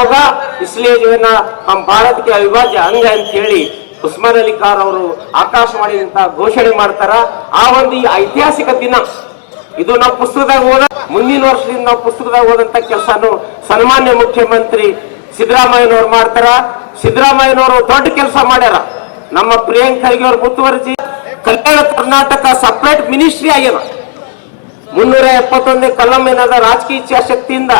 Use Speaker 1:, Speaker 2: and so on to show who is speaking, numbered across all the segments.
Speaker 1: होगा इसलिए जो है ना हम भारत के ಅವಿಭಾಜ್ಯ ಅಂಗ ಅಂತ ಹೇಳಿ ಉಸ್ಮಾನ್ ಅಲಿ ಖಾನ್ ಅವರು ಆಕಾಶವಾಣಿಯಿಂದ ಘೋಷಣೆ ಮಾಡ್ತಾರ ಆ ಒಂದು ಈ ಐತಿಹಾಸಿಕ ದಿನ ಇದು ನಾವು ಪುಸ್ತಕದಾಗ ಓದ ಮುಂದಿನ ವರ್ಷದಿಂದ ನಾವು ಪುಸ್ತಕದಾಗ ಓದಂತ ಕೆಲಸನು ಸನ್ಮಾನ್ಯ ಮುಖ್ಯಮಂತ್ರಿ ಸಿದ್ದರಾಮಯ್ಯನವ್ರು ಮಾಡ್ತಾರ ಸಿದ್ದರಾಮಯ್ಯನವರು ದೊಡ್ಡ ಕೆಲಸ ಮಾಡ್ಯಾರ ನಮ್ಮ ಪ್ರಿಯಾಂಕ್ ಖರ್ಗೆ ಅವ್ರು ಮುತುವರ್ಜಿ ಕಲ್ಯಾಣ ಕರ್ನಾಟಕ ಸಪರೇಟ್ ಮಿನಿಸ್ಟ್ರಿ ಆಗ್ಯದ ಮುನ್ನೂರ ಎಪ್ಪತ್ತೊಂದನೇ ಕಲಂ ಏನದ ರಾಜಕೀಯ ಇಚ್ಛಾಶಕ್ತಿಯಿಂದ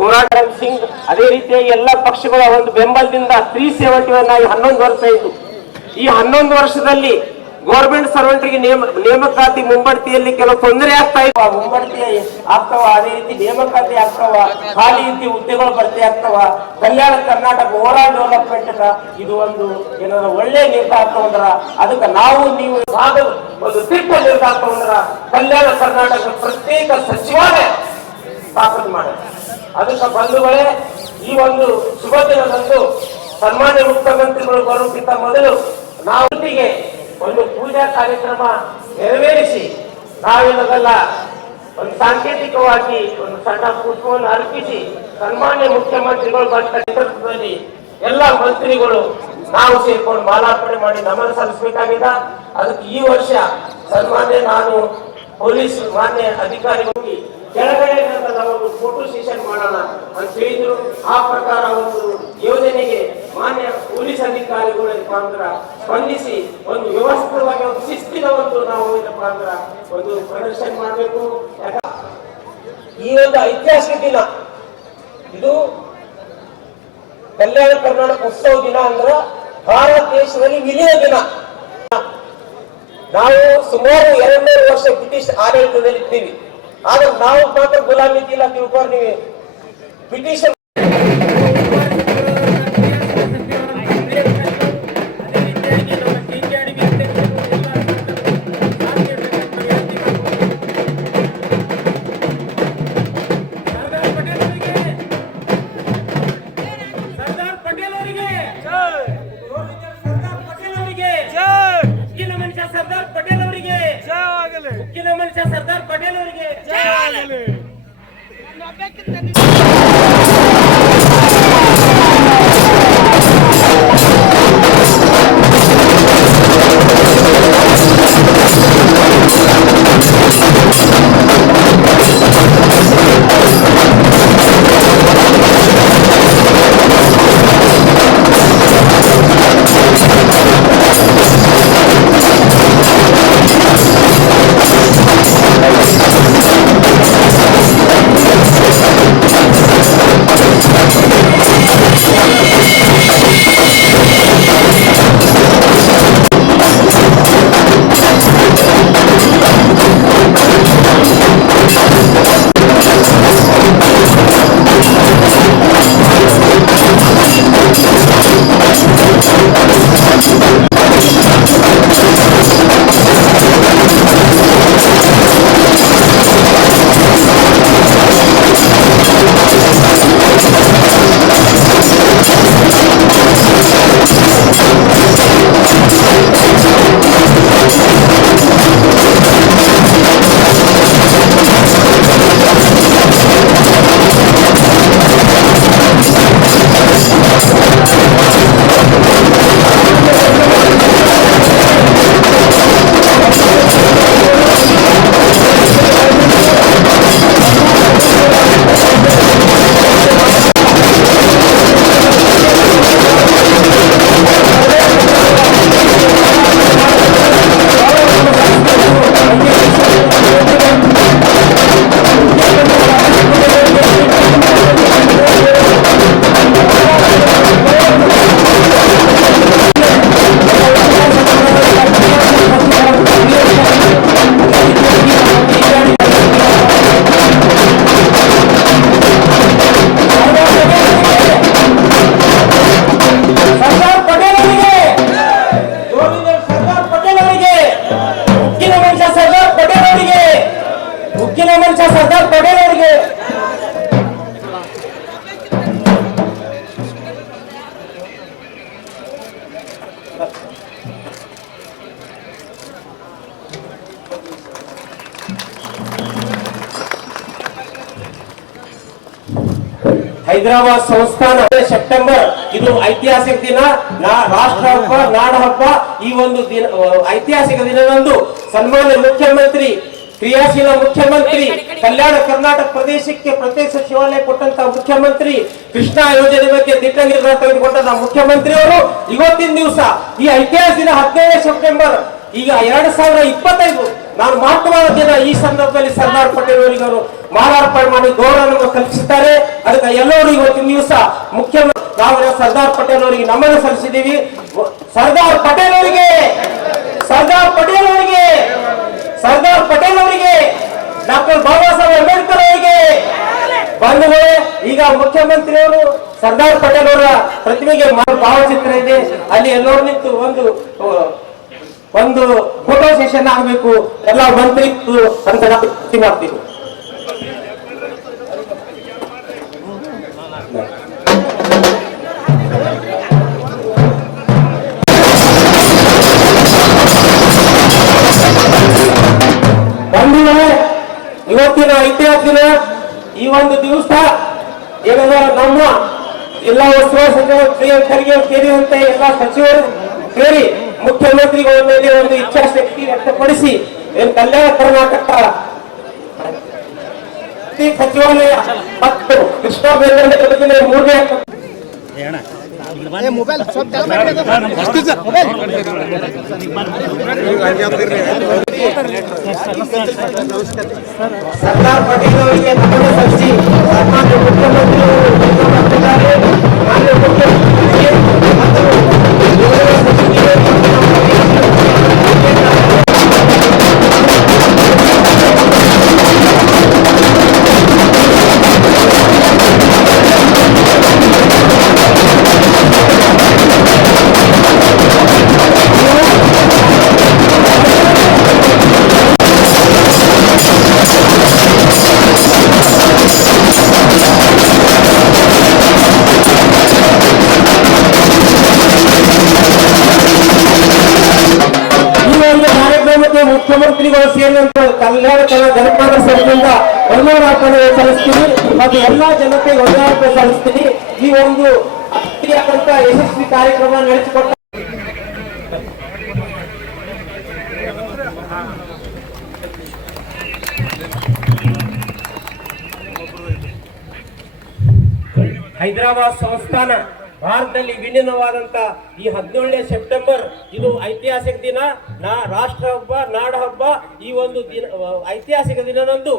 Speaker 1: ಹೋರಾಟ ಸಿಂಗ್, ಅದೇ ರೀತಿಯಾಗಿ ಎಲ್ಲ ಪಕ್ಷಗಳ ಒಂದು ಬೆಂಬಲದಿಂದ ತ್ರೀ ಸೆವೆಂಟಿ ಒನ್ ಆಗಿ ಹನ್ನೊಂದು ವರ್ಷ ಇತ್ತು ಈ ಹನ್ನೊಂದು ವರ್ಷದಲ್ಲಿ ಗೌರ್ಮೆಂಟ್ ಸರ್ವೆಂಟ್ಗೆ ನೇಮ, ನೇಮಕಾತಿ ಮುಂಬಡ್ತಿಯಲ್ಲಿ ಕೆಲವು ತೊಂದರೆ ಆಗ್ತಾ ಇತ್ತು. ಮುಂಬಡ್ತಿ ಆಗ್ತಾವ, ಅದೇ ರೀತಿ ನೇಮಕಾತಿ ಆಗ್ತಾವ, ಖಾಲಿ ರೀತಿ ಹುದ್ದೆಗಳು ಭರ್ತಿ ಆಗ್ತಾವ. ಕಲ್ಯಾಣ ಕರ್ನಾಟಕ ಓವರಾಲ್ ಡೆವಲಪ್ಮೆಂಟ್ ಇದು ಒಂದು ಏನಾದ್ರು ಒಳ್ಳೆ ನಿರ್ಧಾರ ತಗೊಂಡ್ರ, ಅದಕ್ಕೆ ನಾವು ನೀವು ಒಂದು ದಿಟ್ಟ ನಿರ್ಧಾರ ತಗೊಂಡ್ರ ಕಲ್ಯಾಣ ಕರ್ನಾಟಕ ಪ್ರತ್ಯೇಕ ಸಚಿವಾಲಯ ಸ್ಥಾಪನೆ ಮಾಡಿ ಅದಕ್ಕೆ ಬಂಧುಗಳೇ, ಈ ಒಂದು ಶುಭ ದಿನದಂದು ಸನ್ಮಾನ್ಯ ಮುಖ್ಯಮಂತ್ರಿಗಳು ಬರುವುದಕ್ಕಿಂತ ಮೊದಲು ನಾವೊಂದಿಗೆ ಒಂದು ಪೂಜಾ ಕಾರ್ಯಕ್ರಮ ನೆರವೇರಿಸಿ ನಾವೆಲ್ಲ ಒಂದು ಸಾಂಕೇತಿಕವಾಗಿ ಒಂದು ಸಣ್ಣ ಪುಷ್ಪವನ್ನು ಅರ್ಪಿಸಿ ಸನ್ಮಾನ್ಯ ಮುಖ್ಯಮಂತ್ರಿಗಳು ಬಂದ ನೇತೃತ್ವದಲ್ಲಿ ಎಲ್ಲ ಮಂತ್ರಿಗಳು ನಾವು ಸೇರ್ಕೊಂಡು ಮಾಲಾರ್ಪಣೆ ಮಾಡಿ ನಮನ ಸಲ್ಲಿಸಬೇಕಾಗಿದೆ. ಅದಕ್ಕೆ ಈ ವರ್ಷ ಸನ್ಮಾನ್ಯ ನಾನು ಪೊಲೀಸ್ ಮಾನ್ಯ ಅಧಿಕಾರಿಗಳಿಗೆ ಕೆಳಗಡೆ ನಾವು ಒಂದು ಫೋಟೋ ಸೆಷನ್ ಮಾಡೋಣ ಅಂತ ಹೇಳಿದ್ರು. ಆ ಪ್ರಕಾರ ಒಂದು ಯೋಜನೆಗೆ ಮಾನ್ಯ ಪೊಲೀಸ್ ಅಧಿಕಾರಿಗಳು ಮುಖಾಂತರ ಸ್ಪಂದಿಸಿ ಒಂದು ವ್ಯವಸ್ಥಿತವಾಗಿ ಒಂದು ಶಿಸ್ತಿನ ಒಂದು ನಾವು ಏನಪ್ಪ ಅಂದ್ರ ಒಂದು ಪ್ರದರ್ಶನ ಮಾಡಬೇಕು. ಈ ಒಂದು ಐತಿಹಾಸಿಕ ದಿನ, ಇದು ಕಲ್ಯಾಣ ಕರ್ನಾಟಕ ಉತ್ಸವ ದಿನ ಅಂದ್ರ ಭಾರತ ದೇಶದಲ್ಲಿ ವಿಲೀನ ದಿನ. ನಾವು ಸುಮಾರು ಎರಡ್ನೂರು ವರ್ಷ ಬ್ರಿಟಿಷ್ ಆಡಳಿತದಲ್ಲಿ ಇದ್ದೀವಿ ಆದ್ರೆ ನಾವು ಮಾತ್ರ ಗುಲಾಮಿ ಇಲ್ಲ ತಿಳ್ಕೊಂಡು ನೀವು ಹೈದರಾಬಾದ್ ಸಂಸ್ಥಾನ ಸೆಪ್ಟೆಂಬರ್ ಇದು ಐತಿಹಾಸಿಕ ದಿನ ರಾಷ್ಟ್ರ ಹಬ್ಬ ನಾಡ ಹಬ್ಬ ಈ ಒಂದು ದಿನ ಐತಿಹಾಸಿಕ ದಿನದಂದು ಸನ್ಮಾನ್ಯ ಮುಖ್ಯಮಂತ್ರಿ ಕ್ರಿಯಾಶೀಲ ಮುಖ್ಯಮಂತ್ರಿ ಕಲ್ಯಾಣ ಕರ್ನಾಟಕ ಪ್ರದೇಶಕ್ಕೆ ಪ್ರತ್ಯೇಕ ಸಚಿವಾಲಯ ಕೊಟ್ಟಂತ ಮುಖ್ಯಮಂತ್ರಿ ಕೃಷ್ಣಾ ಯೋಜನೆ ಬಗ್ಗೆ ದಿಟ್ಟ ನಿರ್ಧಾರ ತೆಗೆದುಕೊಂಡಂತಹ ಮುಖ್ಯಮಂತ್ರಿಯವರು ಇವತ್ತಿನ ದಿವಸ ಈ ಐತಿಹಾಸಿಕ ದಿನ ಹದಿನೈದು ಸೆಪ್ಟೆಂಬರ್ ಈಗ ಎರಡ್ ಸಾವಿರದ ಇಪ್ಪತ್ತೈದು ನಾನು ಮಹತ್ವವಾದ ದಿನ ಈ ಸಂದರ್ಭದಲ್ಲಿ ಸರ್ದಾರ್ ಪಟೇಲ್ ಅವರಿಗೆ ಅವರು ಮಾಲಾರ್ಪಣೆ ಮಾಡಿ ಗೌರವವನ್ನು ಕಲ್ಪಿಸಿದ್ದಾರೆ. ಅದಕ್ಕೆ ಎಲ್ಲರೂ ಇವತ್ತಿನ ದಿವಸ ಮುಖ್ಯಮಂತ್ರಿ ನಾವು ಸರ್ದಾರ್ ಪಟೇಲ್ ಅವರಿಗೆ ನಮನ ಸಲ್ಲಿಸಿದ್ದೀವಿ. ಸರ್ದಾರ್ ಪಟೇಲ್ ಅವರಿಗೆ! ಸರ್ದಾರ್ ಪಟೇಲ್ ಅವರಿಗೆ! ಸರ್ದಾರ್ ಪಟೇಲ್ ಅವರಿಗೆ! ಡಾಕ್ಟರ್ ಬಾಬಾ ಸಾಹೇಬ್ ಅಂಬೇಡ್ಕರ್ ಅವರಿಗೆ! ಬಂಧುಗಳೇ, ಈಗ ಮುಖ್ಯಮಂತ್ರಿಯವರು ಸರ್ದಾರ್ ಪಟೇಲ್ ಅವರ ಪ್ರತಿಮೆಗೆ ಭಾವಚಿತ್ರ ಇದೆ. ಅಲ್ಲಿ ಎಲ್ಲರೂ ನಿಂತು ಒಂದು ಒಂದು ಫೋಟೋ ಸೆಷನ್ ಆಗಬೇಕು. ಎಲ್ಲ ಮಂತ್ರಿ ಅಂತ ನಾನು ಇವತ್ತಿನ ಐತಿಹಾಸಿಕ ಈ ಒಂದು ದಿವಸ ಏನಂದ್ರೆ ನಮ್ಮ ಎಲ್ಲಾ ಉಸ್ತುವಾರಿ ಸಚಿವ ಶ್ರೀ ಖರ್ಗೆ ಸೇರಿದಂತೆ ಎಲ್ಲ ಸಚಿವರು ಸೇರಿ ಮುಖ್ಯಮಂತ್ರಿಗಳ ಮೇಲೆ ಒಂದು ಇಚ್ಛಾಶಕ್ತಿ ವ್ಯಕ್ತಪಡಿಸಿ ಕಲ್ಯಾಣ ಕರ್ನಾಟಕ ಸಚಿವಾಲಯ ಮತ್ತು ಕೃಷ್ಣ ಬೇಗನೆ ಯೋಜನೆ ಮೂರನೇ ಸರ್ದಾರ್ ಪಟೇಲ್ ಅವರಿಗೆ ನಮನ ಸಲ್ಲಿಸಿ. ಸೇರಿದಂತೆ ಕಲ್ಯಾಣ ಕನ್ನಡ ಜನಪದ ಸಂಘದಿಂದ ವಂದನಾರ್ಪಣೆ ಸಲ್ಲಿಸ್ತೀನಿ ಮತ್ತು ಎಲ್ಲಾ ಜನತೆ ವಂದನಾರ್ಪಣೆ ಸಲ್ಲಿಸ್ತೀನಿ. ಈ ಒಂದು ಅತಿಯಾದಂತ ಯಶಸ್ವಿ ಕಾರ್ಯಕ್ರಮ ನಡೆಸಿಕೊಟ್ಟ ಹೈದರಾಬಾದ್ ಸಂಸ್ಥಾನ ಭಾರತದಲ್ಲಿ ವಿಲೀನವಾದಂತ ಈ ಹದಿನೇಳನೇ ಸೆಪ್ಟೆಂಬರ್, ಇದು ಐತಿಹಾಸಿಕ ದಿನ. ನಾ ರಾಷ್ಟ್ರ ಹಬ್ಬ ನಾಡ ಹಬ್ಬ ಈ ಒಂದು ದಿನ ಐತಿಹಾಸಿಕ ದಿನದಂದು